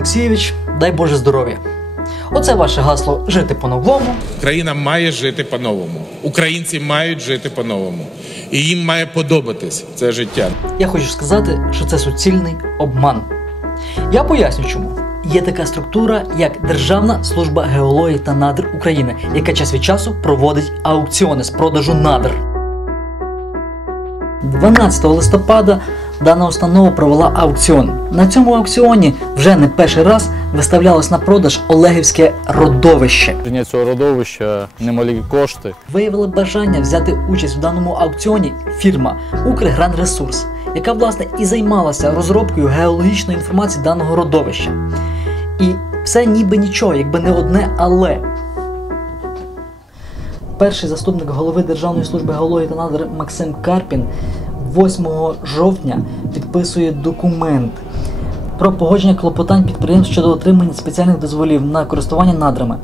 Олексійович, дай Боже здоров'я. Оце ваше гасло жити по-новому. Країна має жити по-новому. Українці мають жити по-новому. І їм має подобатись це життя. Я хочу сказати, що це суцільний обман. Я поясню чому. Є така структура, як Державна служба геології та надр України, яка час від часу проводить аукціони з продажу надр. 12 листопада дана установа провела аукціон. На цьому аукціоні вже не перший раз виставлялось на продаж Олегівське родовище. Для цього родовища немалі кошти. Виявила бажання взяти участь в даному аукціоні фірма Укргранресурс, яка власне і займалася розробкою геологічної інформації даного родовища. І все ніби нічого, якби не одне але. Перший заступник голови Державної служби геології та надр Максим Карпін 8 жовтня підписує документ про погодження клопотань підприємств щодо отримання спеціальних дозволів на користування надрами.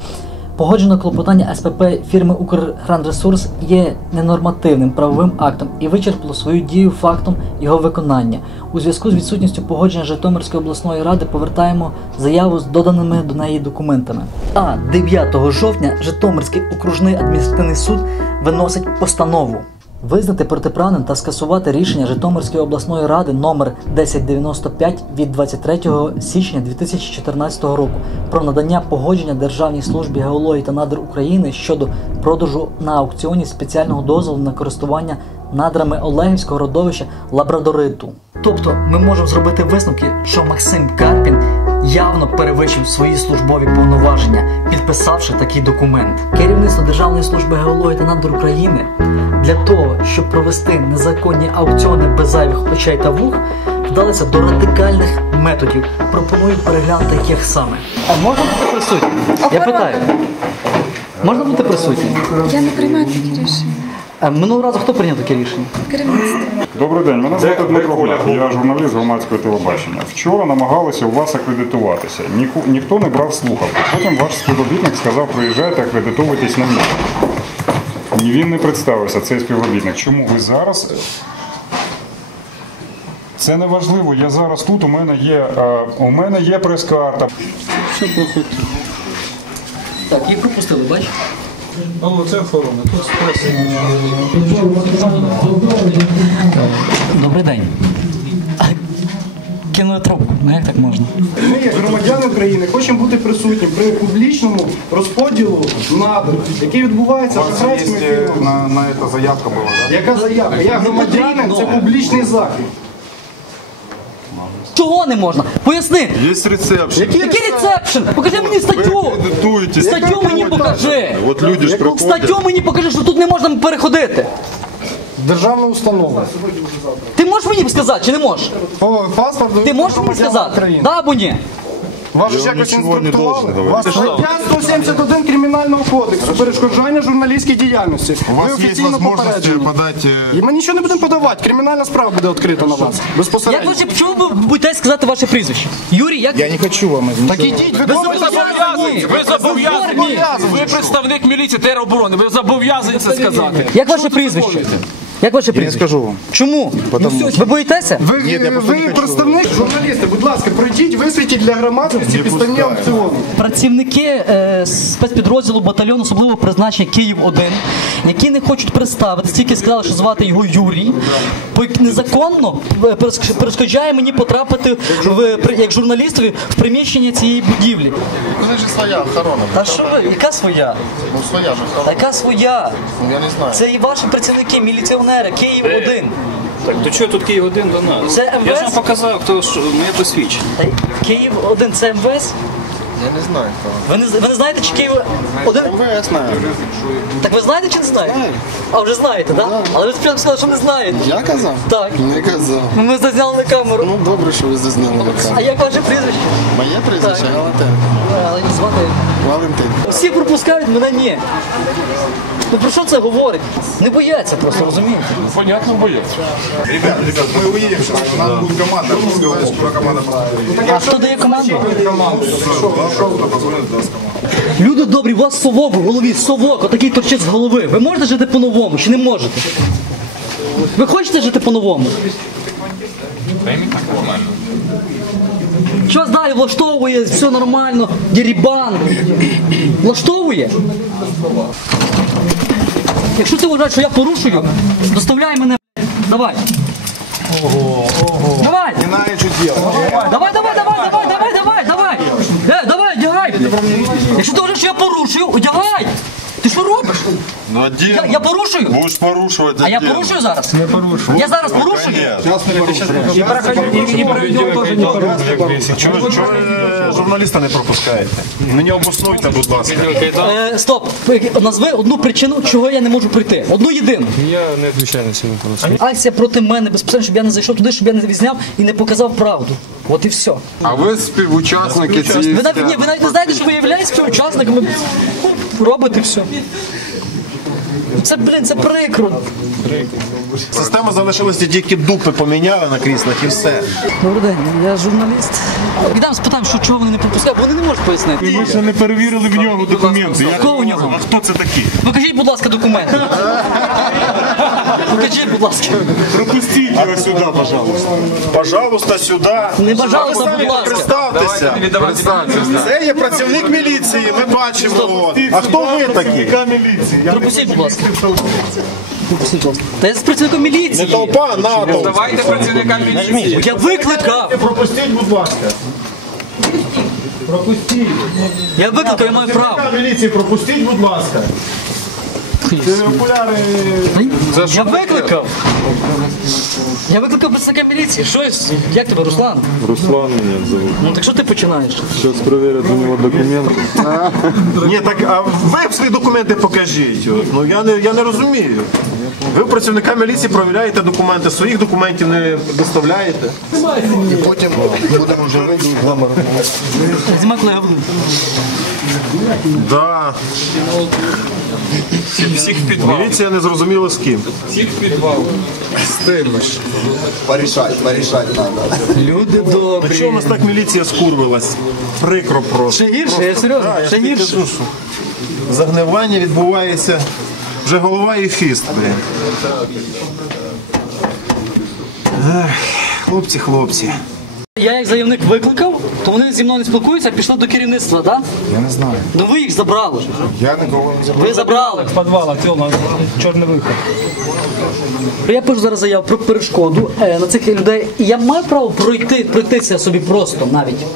Погоджено клопотання СПП фірми Укргранресурс є ненормативним правовим актом і вичерпало свою дію фактом його виконання. У зв'язку з відсутністю погодження Житомирської обласної ради повертаємо заяву з доданими до неї документами. А 9 жовтня Житомирський окружний адміністративний суд виносить постанову. Визнати протиправним та скасувати рішення Житомирської обласної ради номер 1095 від 23 січня 2014 року про надання погодження Державній службі геології та надр України щодо продажу на аукціоні спеціального дозволу на користування надрами Олегівського родовища Лабрадориту. Тобто ми можемо зробити висновки, що Максим Карпін явно перевищив свої службові повноваження, підписавши такий документ. Керівництво Державної служби геології та надр України для того, щоб провести незаконні аукціони без зайвих очей та вух, вдалися до радикальних методів. Пропоную переглянути їх саме. А можна бути присутнім? Я питаю. Можна бути присутнім? Я не приймаю такі рішення. А Минулого разу хто прийняв таке рішення? Керівництво. Добрий день, мене звати Дмитро Гулях, я журналіст громадського телебачення. Вчора намагалися у вас акредитуватися. Ніхто не брав слухавку. Потім ваш співробітник сказав, приїжджайте, акредитовуйтесь на місце. Ні, він не представився, цей співробітник. Чому ви зараз? Це не важливо. Я зараз тут. У мене є е, у мене є прес-карта. Так, її пропустили, бачиш? Алло, це охорона. Тут спрес. Добрий день. Кинули трубку, ну як так можна? Ми, як громадяни України, хочемо бути присутні при публічному розподілу надр, який відбувається шахрайськими фірмами. на, на це заявка була, так? Яка заявка? Я громадянин, це публічний захід. Чого не можна? Поясни! Есть рецепшн. Який рецепшн? Покажи мені статтю! Акредитуйтесь. Статтю мені покажи! Вот люди ж приходят. Статтю мені покажи, що тут не можна переходити. Державна установа. Ти можеш мені сказати чи не можеш? О, паспорт Ти можеш мені сказати? Да або ні? Вас Я ж вам якось не інструктували? должен говорити. Стаття 171 Кримінального кодексу. Перешкоджання журналістській діяльності. У Ви вас есть офіційно возможность попереджені. подать... э, І ми нічого не будемо подавати. Кримінальна справа буде відкрита на вас. Як Безпосередньо. ви чому ви будете сказати ваше прізвище? Юрій, як Я не хочу вам. Так ідіть, ви ви зобов'язані? Ви зобов'язані. Ви представник міліції тероборони. Ви зобов'язані це сказати. Як ваше прізвище? Як ваше прізвище? скажу вам. Чому? Ви боїтеся? Ви, ви представник журналісти, будь ласка, пройдіть, висвітіть для громадськості підставні аукціони. Працівники е, спецпідрозділу батальйону особливого призначення Київ 1 які не хочуть представити, тільки сказали, що звати його Юрій, по- незаконно е, перешк- перешкоджає мені потрапити в при- як журналістові в приміщення цієї будівлі. Это же своя охорона. Та що ви? Яка своя? Ну, своя же Та охорона. яка своя? Ну, Я не знаю. Це і ваші працівники, міліціонери, Київ 1 Так, до чого тут Київ один до нас? Це Я ж вам показав, хто ж моє посвідчення. Київ 1 це МВС? Я не знаю, кто. Ви не, ви не знаєте, чи Київ 1? Ну, я знаю. Так ви знаєте чи не знаєте? Знаю. А вже знаєте, так? Да? Але ви спочатку сказали, що не знаєте. Я казав? Так. Не казав. Ми зазняли на камеру. Ну, добре, що ви зазняли на А камеру. як ваше прізвище? Моє прізвище Так. Галатен. Але не звати. Валентин. Всі пропускають, мене ні. Ну про що це говорить? Не бояться просто, розумієте? Понятно, бояться. Ребят, ребят, мы уедем сейчас. У нас будет команда. Говорит, что команда А хто дає команду? Люди добрі, у вас совок в голові, совок, отакий торчить з голови. Ви можете жити по-новому чи не можете? Ви хочете жити по-новому? Що вас влаштовує, все нормально, дірібан. Влаштовує? Якщо ти вважаєш, що я порушую, доставляй мене. Давай. Давай. Не знаю, що робити. Давай, давай, давай, давай, давай, давай, давай. Е, давай, одягай. Якщо ти вважаєш, що я порушую, одягай. Ти що робиш? Ну, один Я, я порушую? будешь порушивать А я порушую зараз? Не порушую. Я зараз порушую? Чого чого ви журналіста не пропускаєте? Мені обоснуйте, будь ласка. Е, стоп. Назви одну причину, чого я не можу прийти. Одну єдину. Я не відповідаю на сьогодні. Акція проти мене безпосередньо, щоб я не зайшов туди, щоб я не відзняв і не показав правду. От і все. А ви співучасники цієї Ви навіть, ні, ви навіть не знаєте, що ви являєтесь учасниками. Робите все. Це, блін, це прикро. Система залишилася тільки дупи поміняли на кріслах і все. Добрий день, я журналіст. Віддам спитав, що чого вони не пропускають, бо вони не можуть пояснити. Ми ще не перевірили в нього документи. Як- Хто у нього? А хто це такий? Покажіть, будь ласка, документи. Покажіть, будь ласка. Пропустіть його сюди, пожалуйста. Пожалуйста, сюди. Не бажалося, будь ласка. Представтеся. Це є працівник міліції, ми бачимо. от. А хто ви такі? Пропустіть, будь ласка. Та я з працівником міліції. Толпа, НАТО. Давайте працівника міліції. Я викликав. Пропустіть, будь ласка. Пропустіть. Я викликав, я маю право. Міліції, пропустіть, будь ласка. Це окуляри. Я викликав. Я викликав представника міліції. Що Як тебе, Руслан? Руслан меня зовут. Ну так що ти починаєш? Сейчас проверят у него документы. Ні, так а ви свої документи покажіть. От. Ну я не я не розумію. Ви працівника міліції провіряєте документи, своїх документів не доставляєте. І потім будемо вже виділити. Коли я буду. Да. Всіх в підвал. Міліція не зрозуміла з ким. Всіх в підвал. Порешать, порешать надо. Люди добрі. Чого у нас так міліція скурвилась? Прикро просто. Ще гірше, я серйозно, ще ж гірше. Загнивання відбувається. Вже голова і хист. Хлопці, хлопці. Я як заявник викликав, то вони зі мною не спілкуються, а пішли до керівництва, так? Я не знаю. Ну ви їх забрали. Я нікого не забув. Ви забрали. Підвала, цього, чорний виход. Я пишу зараз заяву про перешкоду е, на цих людей. Я маю право пройти, пройтися собі просто навіть.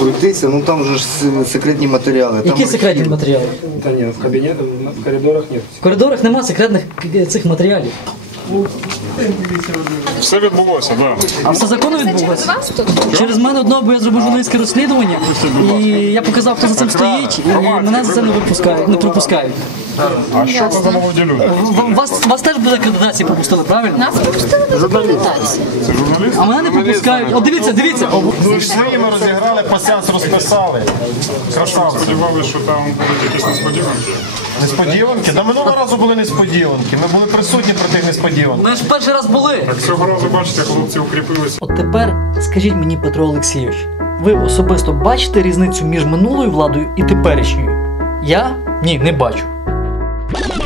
Пройтися, ну там же ж секретні матеріали. Там Які секретні матеріали? Та ні, в кабінеті, в коридорах ні. В коридорах нема секретних цих матеріалів. Все відбулося, так. А все законно відбулося? Через мене одного, бо я зробив журналістське розслідування, і я показав, хто за цим стоїть, і мене за це не випускають, не пропускають. А що це за молоді люди? В- Вас, вас теж без акредитації пропустили, правильно? Нас пропустили без акредитації. Це журналіст? А мене не пропускають. О, дивіться, дивіться. Ну і своїми розіграли, пасянс розписали. Красавці. Сподівалися, що там будуть якісь несподіванки. Несподіванки? Да минулого разу були несподіванки. Ми були присутні при тих несподіванках. Ми ж перший раз були. Так цього разу, бачите, хлопці укріпилися. От тепер скажіть мені, Петро Олексійович, ви особисто бачите різницю між минулою владою і теперішньою? Я ні, не бачу. Woo!